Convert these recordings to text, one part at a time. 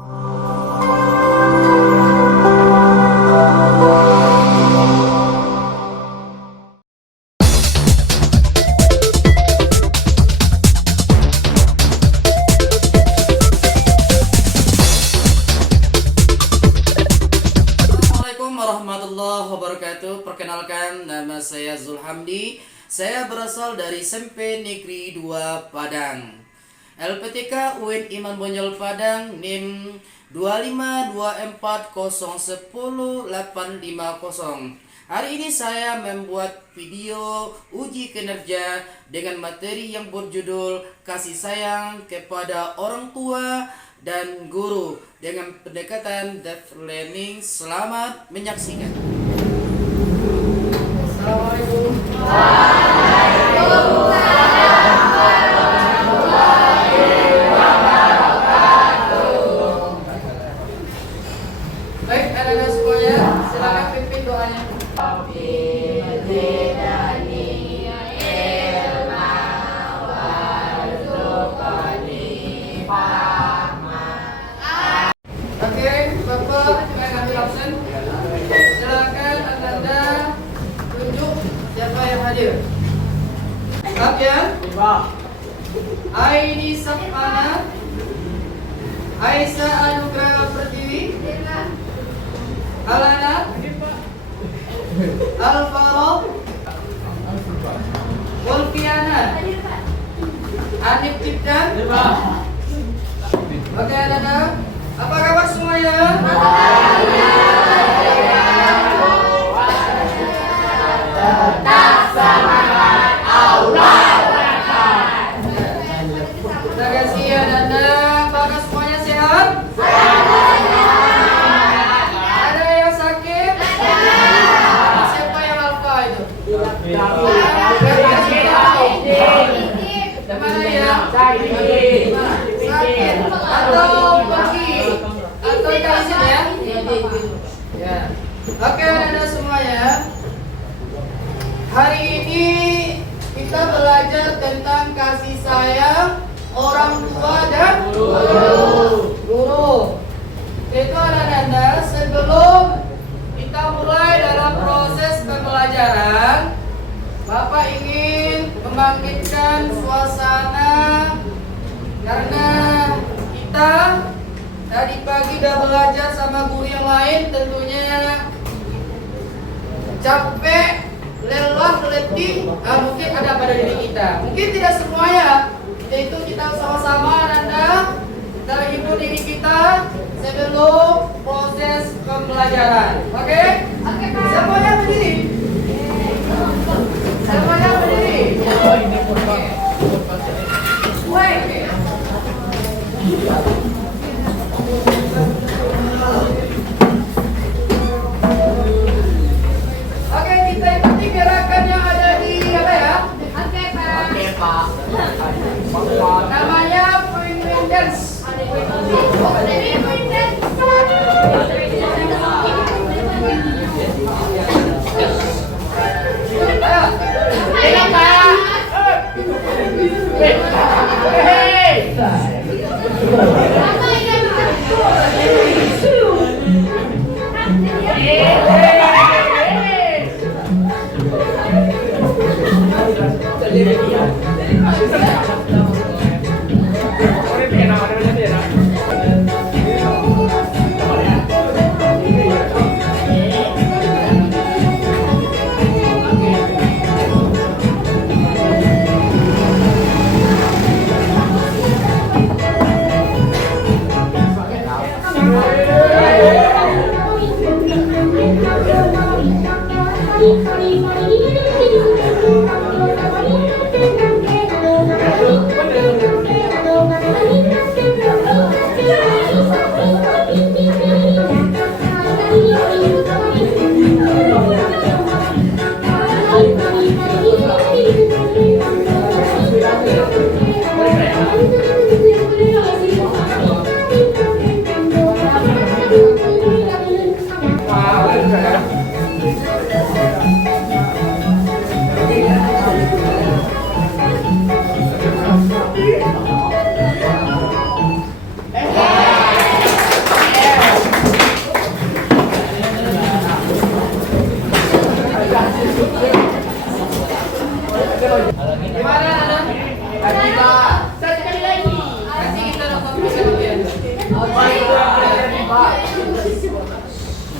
Warahmatullahi wabarakatuh. Perkenalkan, nama saya Zulhamdi. Saya berasal dari SMP Negeri 2 Padang. LPTK UIN Iman Bonjol Padang, NIM 25240100850. Hari ini saya membuat video uji kinerja dengan materi yang berjudul kasih sayang kepada orang tua dan guru dengan pendekatan depth learning. Selamat menyaksikan. Assalamualaikum. Baik, anak-anak semuanya, silakan pimpin doanya. Oke, Bapak yang ambil absen. Silakan Anda tunjuk siapa yang hadir. Siap ya? Aini Sapana, Aisyah Anugrah Pertiwi, Alana, Alvaro, Wolfiana, Anip Cipta. Oke, anak-anak, apa kabar semuanya? Tetap semangat, Allah berkah. Terima kasih anak-anak. Apakah semuanya sehat? Ada yang sakit? Siapa yang alfa itu? Mana ya? Sakit atau pergi atau dikasih ya? Ya. Oke anak-anak semuanya. Hari ini kita belajar tentang kasih sayang orang tua dan guru. Itu anak-anak, sebelum kita mulai dalam proses pembelajaran, Bapak ingin membangkitkan suasana karena kita tadi pagi udah belajar sama guru yang lain, tentunya capek, lelah, letih, mungkin ada pada diri kita. Mungkin tidak semuanya, yaitu kita sama-sama anak-anak kita hibur diri kita sebelum proses pembelajaran. Oke? Semuanya berdiri. Semuanya berdiri. Oke, kita ikuti gerakan yang ada di apa ya? Oke, Pak. Namanya Penguin Dance. Ayo, Pak.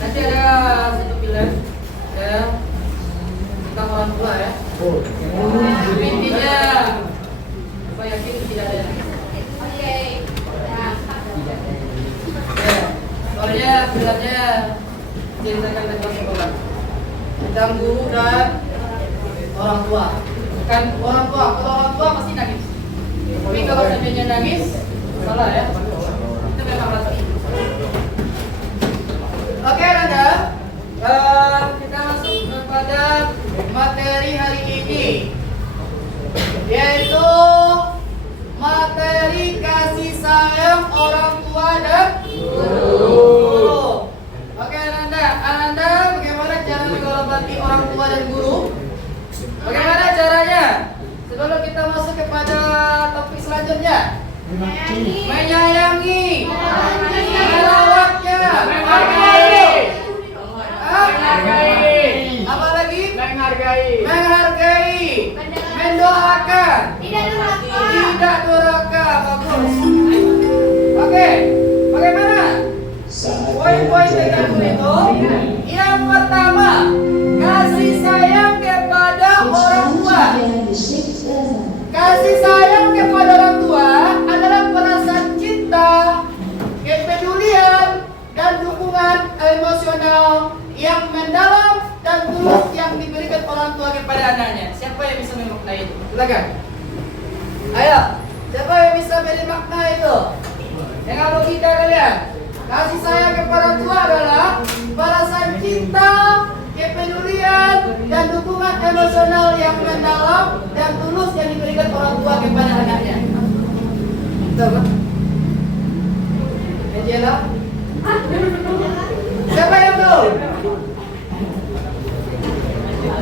Nanti ada satu pilihan ya tentang orang tua ya. Intinya apa yakin tidak ada. Soalnya sebenarnya ceritakan tentang sekolah tentang guru dan orang tua. Kan orang tua, kalau orang tua pasti nangis. Tapi kalau seandainya nangis salah ya. Itu memang pasti. Oke, Nanda. Kita masuk kepada materi hari ini, yaitu materi kasih sayang orang tua dan guru. Oke, Ananda, bagaimana cara menghormati orang tua dan guru? Bagaimana caranya? Sebelum kita masuk kepada topik selanjutnya, menyayangi, merawatnya, apa lagi? Menghargai, mendoakan, tidak durhaka. Bagus. Oke, bagaimana? Poin-poin tentang itu. Yang pertama, kasih sayang kepada orang tua. Kasih sayang kepada orang tua adalah perasaan cinta, kepedulian, dan dukungan emosional yang mendalam dan tulus yang diberikan orang tua kepada anaknya. Siapa yang bisa memaknai itu? Silakan. Ayo, siapa yang bisa beri makna itu? Dengan logika kalian. Kasih sayang kepada orang tua adalah perasaan cinta, kepedulian, dan dukungan emosional yang mendalam dan tulus yang diberikan orang tua kepada anaknya. Betul kan? Angela? Siapa yang tahu?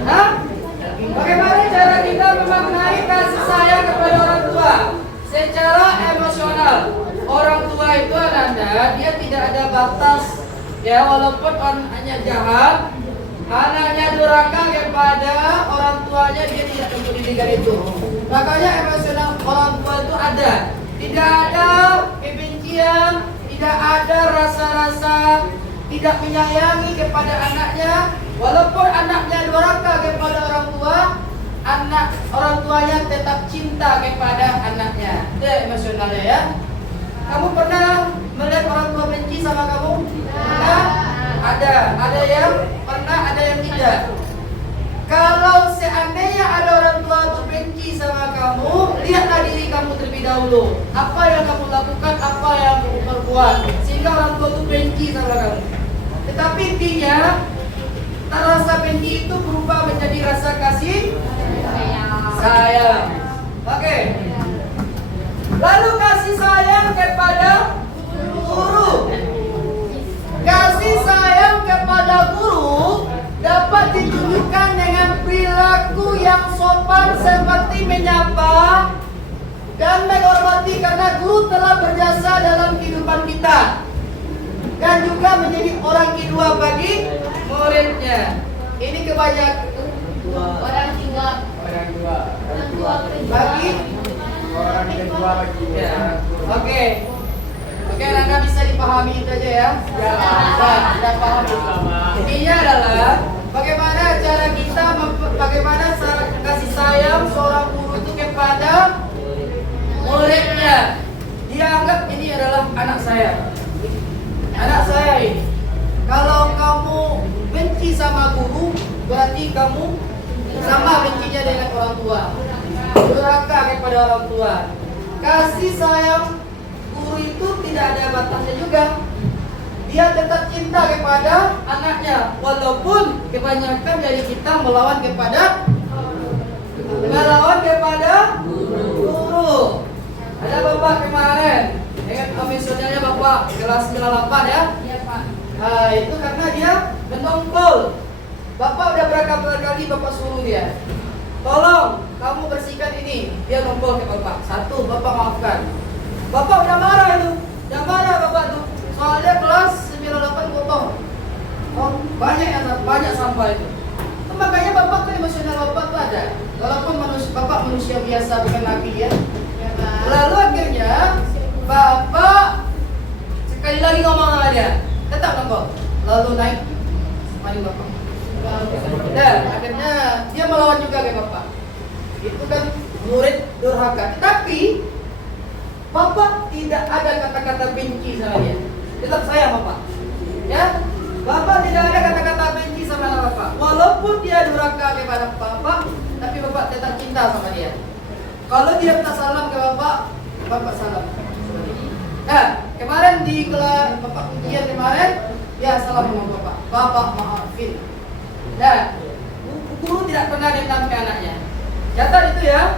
Hah? Bagaimana cara kita memaknai kasih sayang kepada orang tua secara emosional? Orang tua itu Ananda, dia tidak ada batas ya, walaupun anaknya jahat, anaknya durhaka kepada orang tuanya, dia tidak mempedulikan itu. Makanya emosional orang tua itu ada. Tidak ada kebencian, tidak ada rasa-rasa tidak menyayangi kepada anaknya. Walaupun anaknya durhaka kepada orang tua, anak orang tuanya tetap cinta kepada anaknya. Itu emosionalnya ya. Kamu pernah melihat orang tua benci sama kamu? Pernah? Ada yang pernah, ada yang tidak. Kalau seandainya ada orang tua itu benci sama kamu, lihatlah diri kamu terlebih dahulu. Apa yang kamu lakukan, apa yang kamu perbuat, sehingga orang tua itu benci sama kamu. Tetapi intinya, rasa benci itu berubah menjadi rasa kasih sayang. Oke. Lalu kasih sayang kepada guru. Kasih sayang kepada guru dapat ditunjukkan dengan perilaku yang sopan seperti menyapa dan menghormati, karena guru telah berjasa dalam kehidupan kita dan juga menjadi orang kedua bagi muridnya. Ini kebanyakan orang kedua bagi orang kedua bagi ya. Oke, Nanda bisa dipahami itu aja ya. Sudah paham. Intinya adalah bagaimana cara kita, bagaimana kasih sayang seorang guru itu kepada muridnya. Dia anggap ini adalah anak saya. Anak saya ini. Kalau kamu benci sama guru, berarti kamu sama bencinya dengan orang tua. Durhaka kepada orang tua. Kasih sayang guru itu tidak ada batasnya juga. Dia tetap cinta kepada anaknya, walaupun kebanyakan dari kita melawan kepada guru. Ada bapak kemarin dengan komisionernya bapak kelas 98 ya. Iya Pak. Itu karena dia mendongkol. Bapak udah berapa kali bapak suruh dia, tolong kamu bersihkan ini. Dia nongkol ke bapak. Satu, bapak maafkan. Bapak udah marah itu. Udah marah bapak tuh. Soalnya kelas 98 kotor. Oh, banyak sampah itu. Makanya bapak tuh emosional bapak tuh ada. Walaupun bapak manusia biasa bukan nabi ya. Lalu akhirnya bapak sekali lagi ngomong sama dia, tetap nongol. Lalu naik, mari bapak. Dan akhirnya dia melawan juga ke bapak. Itu kan murid durhaka. Tapi bapak tidak ada kata-kata benci sama dia. Tetap sayang bapak. Ya, bapak tidak ada kata-kata benci sama bapak. Walaupun dia durhaka kepada bapak, tapi bapak tetap cinta sama dia. Kalau dia minta salam ke bapak, bapak salam. Nah, kemarin di kelas bapak ujian kemarin, ya salam sama bapak. Bapak maafin. Dan guru tidak pernah dendam ke anaknya. Catat itu ya.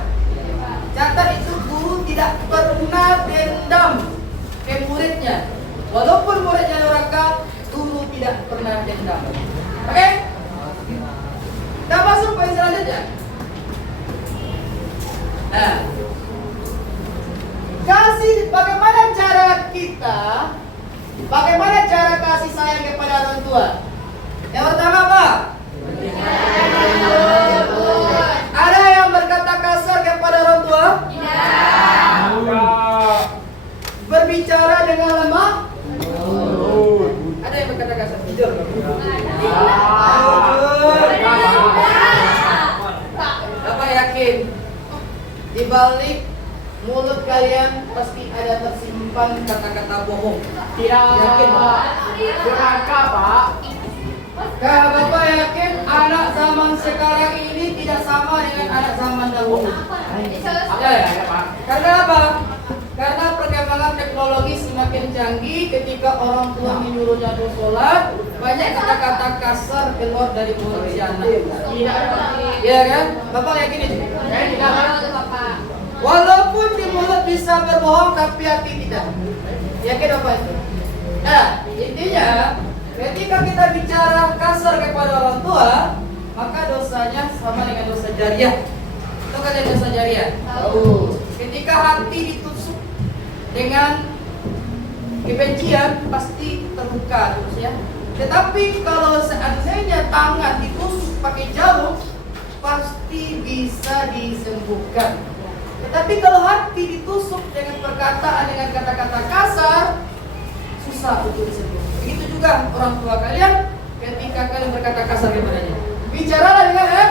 Catat itu guru tidak pernah dendam ke muridnya. Walaupun muridnya durhaka, guru tidak pernah dendam. Oke? Kita masuk poin selanjutnya. Nah, bagaimana cara kasih sayang kepada orang tua? Yang pertama apa? Ada yang berkata kasar kepada orang tua? Berbicara dengan lemah? Ada yang berkata kasar? Jujur. Bapak yakin di balik mulut kalian pasti ada tersimpan kata-kata bohong? Yakin Pak? Durhaka, Pak. Karena Bapak yakin anak zaman sekarang ini tidak sama dengan anak zaman dahulu. Ada ya, Pak? Karena apa? Karena perkembangan teknologi semakin canggih. Ketika orang tua menyuruhnya untuk sholat, banyak kata-kata kasar keluar dari mulut si anak. Tidak ada, Pak. Iya kan? Bapak yakin itu? Saya tidak ada, Pak. Walaupun di mulut bisa berbohong, tapi hati tidak. Yakin apa itu? Nah, intinya ketika kita bicara kasar kepada orang tua, maka dosanya sama dengan dosa jariah. Itu kan dosa jariah. Ketika hati ditusuk dengan kebencian, pasti terluka terus ya. Tetapi kalau seandainya tangan ditusuk pakai jarum, pasti bisa disembuhkan. Tetapi kalau hati ditusuk dengan perkataan, dengan kata-kata kasar, susah untuk disembuhkan. Begitu juga orang tua kalian ketika kalian berkata kasar kepadanya. Bicaralah dengan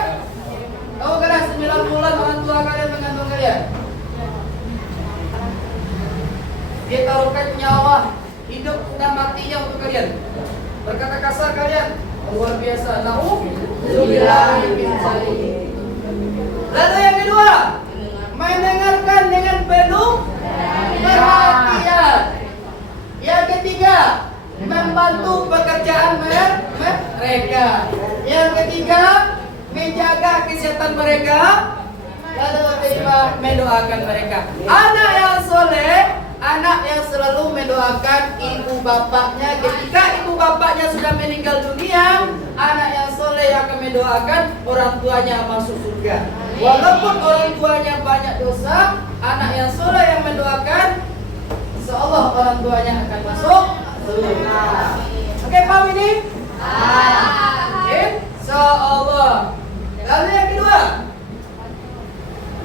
tahu kan 9 bulan orang tua kalian mengandung kalian. Dia taruhkan nyawa, hidup dan matinya untuk kalian. Berkata kasar kalian luar biasa. Lalu yang kedua, mendengarkan dengan penuh perhatian. Yang ketiga, membantu pekerjaan mereka. Yang ketiga, menjaga kesehatan mereka. Lalu kelima, mendoakan mereka. Anak yang soleh, anak yang selalu mendoakan ibu bapaknya. Ketika ibu bapaknya sudah meninggal dunia, anak yang soleh akan mendoakan orang tuanya masuk surga. Walaupun orang tuanya banyak dosa, anak yang soleh yang mendoakan, insyaallah orang tuanya akan masuk surga. Oke, paham ini? Insyaallah. Lalu yang kedua,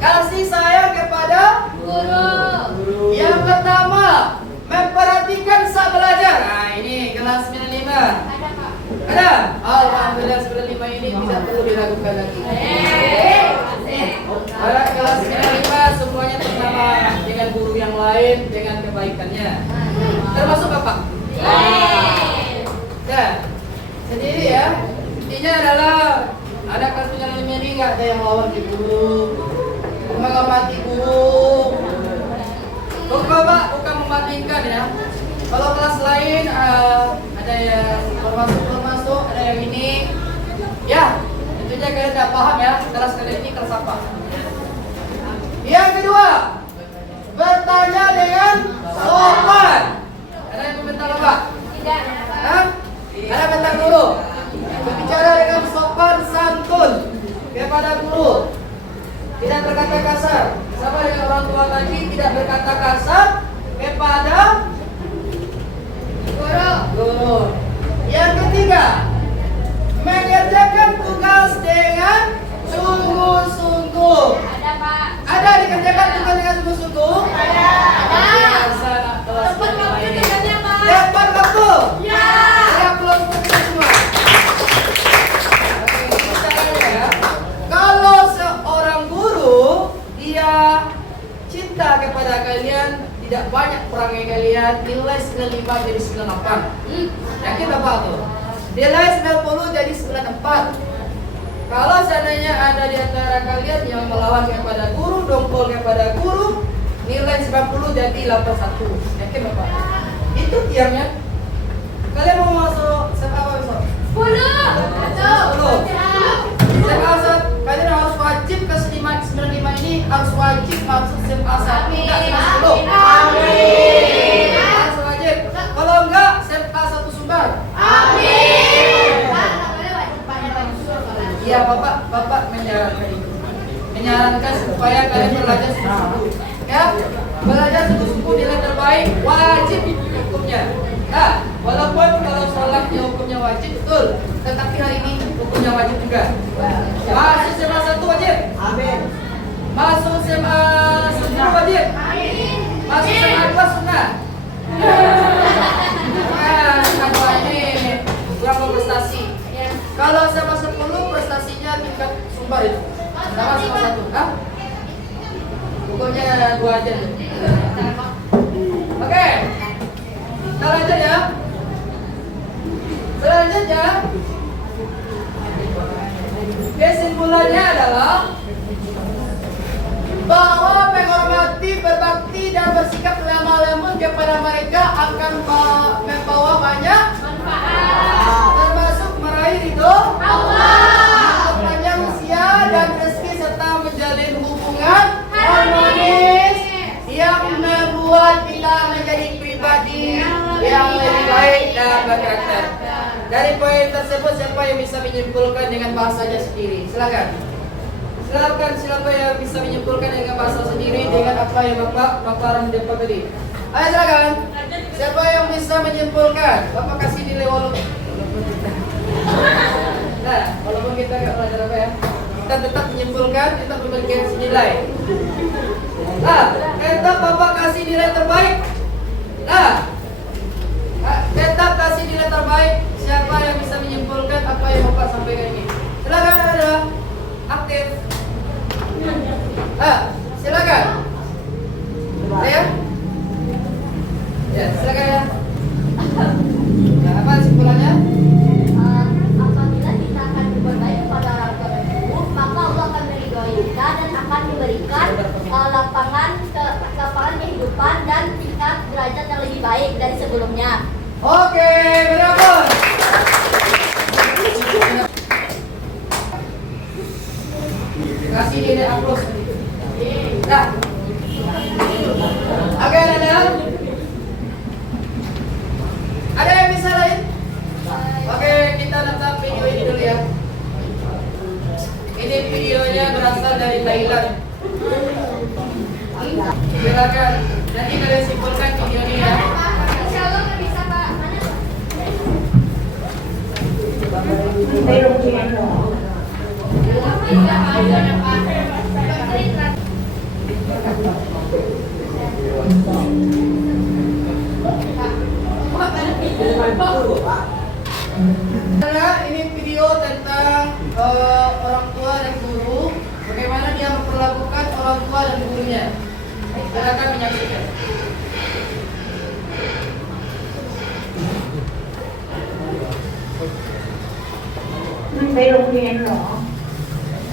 kasih sayang kepada guru. Yang pertama, memperhatikan saat belajar. Nah, ini kelas 95. Ada, Pak. Ada? Alhamdulillah 95 ini tidak perlu diragukan lagi. Para kelas 95 semuanya bersama dengan guru yang lain dengan kebaikannya. Termasuk Bapak. Nah, sendiri ya. Intinya adalah ada kelas 95 ini nggak ada yang lawan di guru, mengamati guru. Bapak bukan membandingkan ya. Kalau kelas lain ada yang termasuk, ada yang ini. Ya, tentunya kalian tidak paham ya. Kelas kalian ini kelas apa? Yang kedua, bertanya dengan sopan. Ada yang komentar apa? Tidak. Hah? Ada komentar guru. Berbicara dengan sopan santun kepada guru. Tidak berkata kasar. Sama dengan orang tua tadi, tidak berkata kasar kepada guru. Yang ketiga, mengerjakan tugas dengan sungguh-sungguh. Ada, Pak. Ada dikerjakan tugas dengan sungguh-sungguh? Ada. Biasa kelas Tepat 5 waktu ini. tugasnya, Pak. Tepat tidak banyak kurangnya kalian, nilai 95 jadi 98. Yakin Bapak tuh? Nilai 90 jadi 94. Kalau seandainya ada di antara kalian yang melawan kepada guru, dongkol kepada guru, nilai 90 jadi 81. Yakin Bapak? Itu tiangnya. Kalian mau masuk SMA apa besok? 10. SMA kalian harus wajib ke 95 ini harus wajib masuk SMA 1 enggak SMA 10. Amin. Harus wajib. Kalau enggak SMA 1 Sumbar. Iya, Bapak menyarankan itu. Menyarankan supaya kalian belajar sungguh-sungguh. Ya, belajar sungguh-sungguh nilai terbaik wajib hukumnya. Nah, walaupun kalau sholatnya hukumnya wajib betul, tetapi hari ini hukumnya wajib juga. Masuk SMA 1 wajib. Amin. Masuk SMA 10 wajib. Masuk SMA 2 sunnah. Nah, ini kurang berprestasi. Kalau SMA 10 prestasinya tingkat Sumbar itu. Sama 1. Hah? Pokoknya 2 aja tuh. Oke. Kita lanjut ya. Selanjutnya, kesimpulannya adalah bahwa menghormati, berbakti, dan bersikap lemah lembut kepada mereka akan membawa banyak manfaat, termasuk meraih ridho Allah, panjang usia dan rezeki, serta menjalin hubungan harmonis yang membuat kita menjadi pribadi yang lebih baik dan berkarakter. Dari poin tersebut, siapa yang bisa menyimpulkan dengan bahasanya sendiri? Silakan yang bisa menyimpulkan dengan bahasa sendiri dengan apa yang Bapak Ramdepa tadi. Ayo silakan. Siapa yang bisa menyimpulkan? Bapak kasih nilai walaupun kita nggak belajar apa ya, kita tetap menyimpulkan, kita memberikan nilai. Nah, tetap Bapak kasih nilai terbaik. Nah, tetap kasih nilai terbaik. Siapa yang bisa menyimpulkan apa yang Bapak sampaikan ini? Silakan, ada aktif. Silakan. Saya? Ya, silakan ya. Nah, apa kesimpulannya? Apabila kita akan berbuat baik kepada orang tua dan guru, maka Allah akan meridhoi kita dan akan memberikan lapangan kehidupan dan tingkat derajat yang lebih baik dari sebelumnya. Oke, berapa? Kasih nilai aplaus. Nah. Oke, ada yang bisa lain? Oke, kita nonton video ini dulu ya. Ini videonya berasal dari Thailand. Silakan, nanti kalian simpulkan video ini ya. Insyaallah nggak bisa, Pak. Đây là chuyện rồi. Ini video tentang orang tua dan guru, bagaimana dia memperlakukan orang tua dan gurunya. Silakan menyaksikan. Đây là chuyện rồi.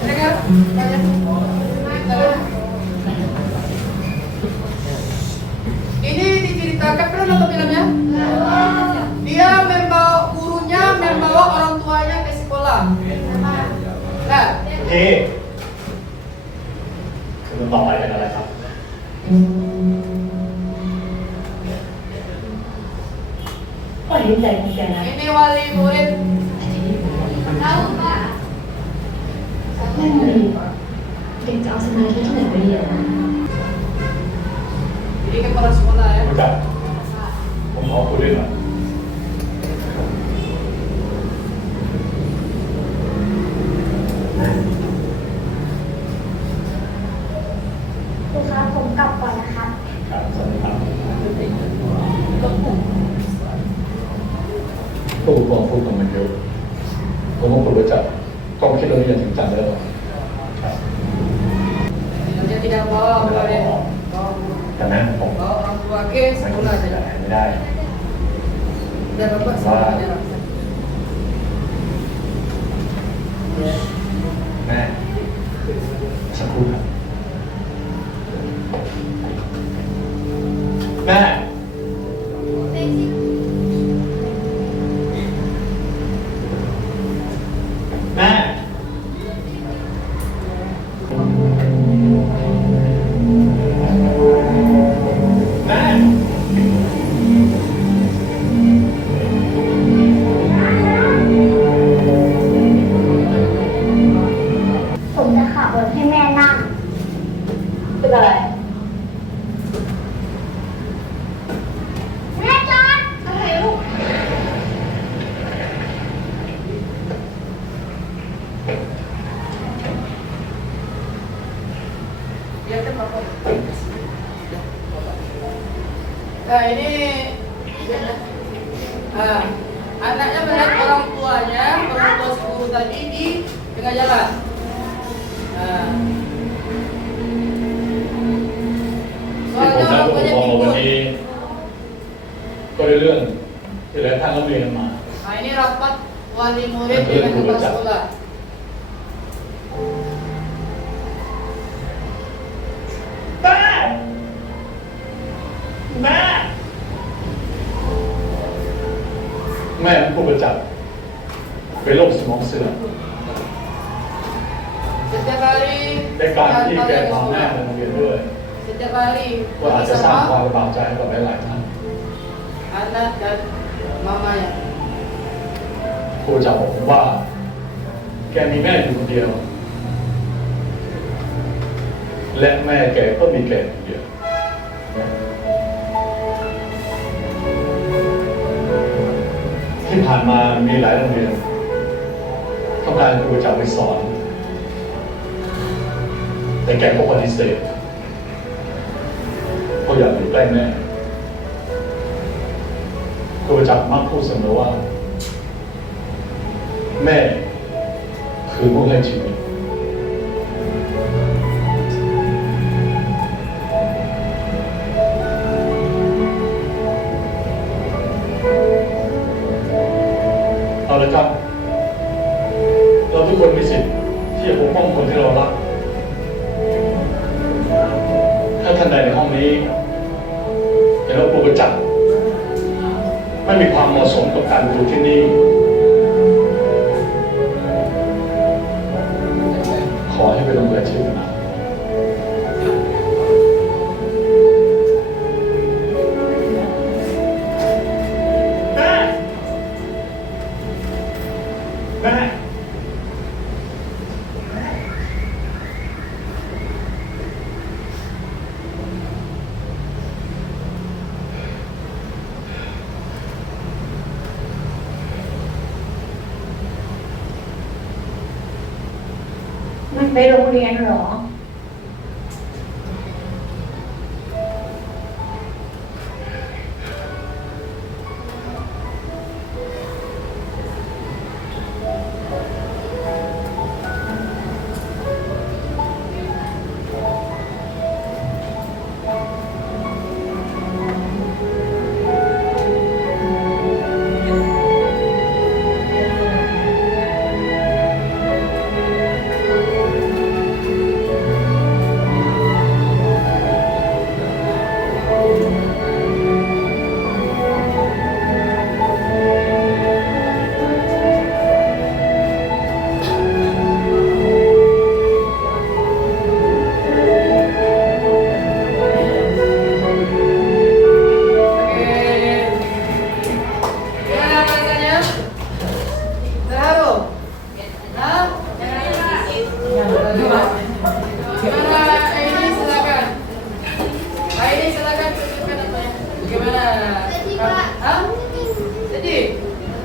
Silakan. Ini diceritakan, pernah nonton filmnya? Dia membawa gurunya, membawa orang tuanya ke sekolah. Nah, ที่คือต่อไปเป็นอะไรครับ Có hiện tại một cái này. ini wali murid. Tahu, Pak. Cái cháu sẽ nói thế này bây giờ. Jadi kepala sekolah ya. รู้จักผมขอคุยด้วยหน่อย ครูครับผมกลับก่อนนะครับ ครับสวัสดีครับผู้ปกครองพูดกันมาเยอะผมว่าคุณรู้จักต้องคิดเรื่องนี้อย่างจริงจังเลยหรอครับ Dia tidak bawa boleh. แต่นะผม Bawa orang tua pakai sekolah saja. ไม่ได้ Dan bapak sekolahnya lah. แม่สักครู่ครับแม่แม่แม่ ผมจะขับรถให้แม่นั่ง เป็นอะไร แม่จอดอะไรลูก Biarkan bapak. Nah ini anaknya melihat orang tuanya, orang tua si guru tadi di tengah jalan. Nah, ที่ผม soalnya นัด orang ผู้ปก tuanya ครองมาวัน tidur. นี้ ก็ได้เรื่องที่หลายท่านร้องเรียนกันมา Nah ini rapat wali murid dengan kepala sekolah. แม่แม่แม่ผู้ประจักษ์เป็นโรคสมองเสื่อม Setiap hari ในการที่แก kalian ke พาแม่ sekolah. มาโรงเรียนด้วย Setiap hari ก็อาจจะสร้างความ bersama ลำบากใจให้กับหลายๆท่าน anak dan mamanya. ครูจะบอกผมว่า แกมีแม่อยู่คนเดียว และแม่แกก็มีแกคนเดียว ที่ผ่านมามีหลายโรงเรียนต้องการครูจะเอาไปสอน แต่แกก็ปฏิเสธเพราะอยากอยู่ใกล้แม่ครูประจักษ์มักพูดเสมอว่า แม่คือผู้ให้ชีวิตเอาละครับ เราทุกคนมีสิทธิ์ที่จะปกป้องคนที่เรารัก ถ้าท่านใดในห้องนี้เห็นว่าครูประจักษ์ไม่มีความเหมาะสมกับการอยู่ที่นี่ ขอให้ไปลงรายชื่อกันนะแม่แม่ มันไปโรงเรียนเหรอ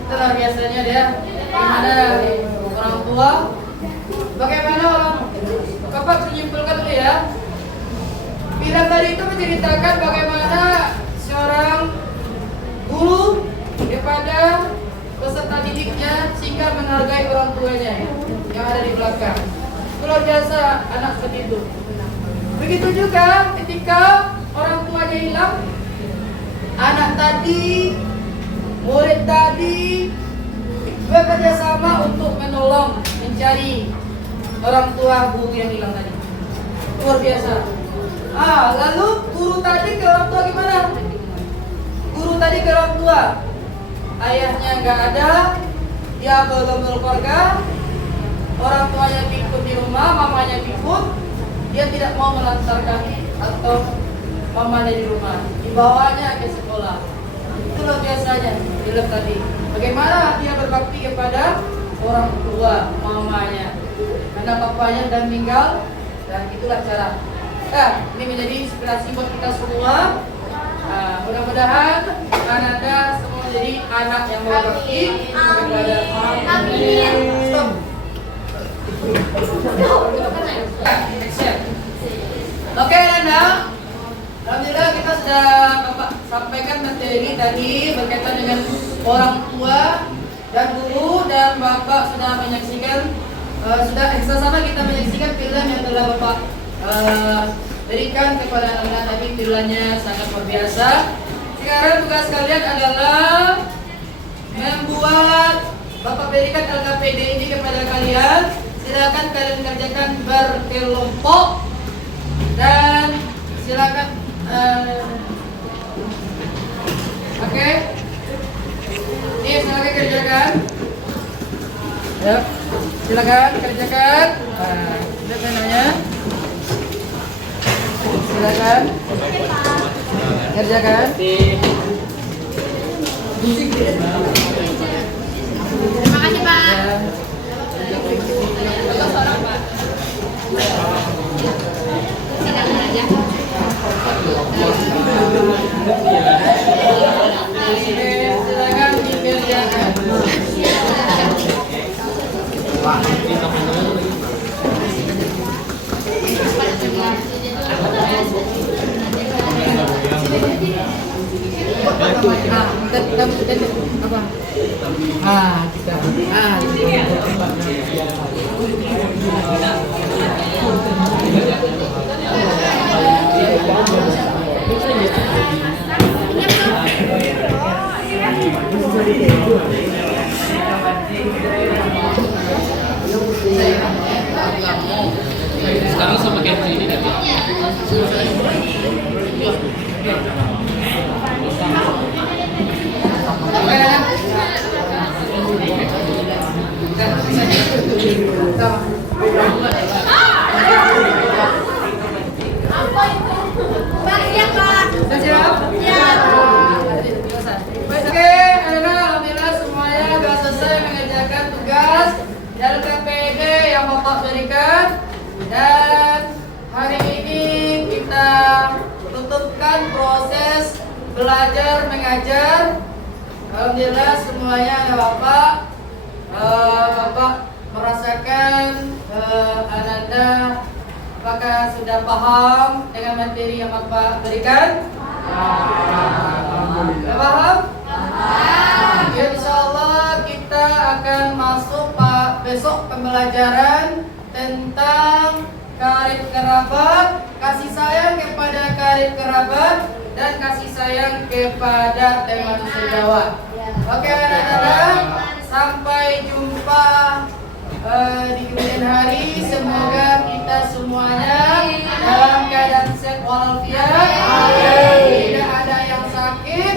Itulah biasanya dia gimana orang tua, bagaimana orang Bapak menyimpulkan dulu ya. Bila tadi itu menceritakan bagaimana seorang guru kepada peserta didiknya sehingga menghargai orang tuanya yang ada di belakang. Luar biasa anak seperti itu. Begitu juga ketika orang tuanya hilang, anak tadi, murid tadi bekerja sama untuk menolong mencari orang tua guru yang hilang tadi. Luar biasa. Lalu guru tadi ke orang tua gimana? Guru tadi ke orang tua, ayahnya nggak ada, dia belum berkeluarga, orang tuanya pikun di rumah, mamanya pikun, dia tidak mau melantarkan atau mamanya di rumah, dibawanya ke sekolah. Itulah biasanya film tadi. Bagaimana dia berbakti kepada orang tua mamanya, karena papanya sudah meninggal, dan itulah cara. Ini menjadi inspirasi buat kita semua. Mudah-mudahan Ananda semua menjadi anak yang berbakti kepada Amin. Stop. Oke Ananda, alhamdulillah kita sudah Bapak sampaikan materi tadi berkaitan dengan orang tua dan guru, dan Bapak sudah menyaksikan sama kita menyaksikan film yang telah Bapak berikan kepada anak-anak tadi. Filmnya sangat luar biasa. Sekarang tugas kalian adalah membuat, Bapak berikan LKPD ini kepada kalian. Silakan kalian kerjakan berkelompok dan silakan oke. Ini silakan kerjakan. Ya, silakan kerjakan. Ini penanya. Silakan kerjakan. Terima kasih Pak. Silakan dikerjakan. Sekarang sama kayak begini nanti. Pak, siap Pak. Sudah siap? Siap. Oke, anak-anak, alhamdulillah semuanya sudah selesai mengerjakan tugas dari KPD yang Bapak berikan. Dan hari ini kita tutupkan proses belajar mengajar. Alhamdulillah semuanya ada Bapak. Bapak merasakan Ananda apakah sudah paham dengan materi yang Bapak berikan? Sudah paham? Ya, insya Allah kita akan masuk besok pembelajaran tentang karib kerabat, kasih sayang kepada karib kerabat, dan kasih sayang kepada teman sejawat. Oke anak-anak, sampai jumpa di kemudian hari. Semoga kita semuanya dalam keadaan sehat walafiat, tidak ada yang sakit.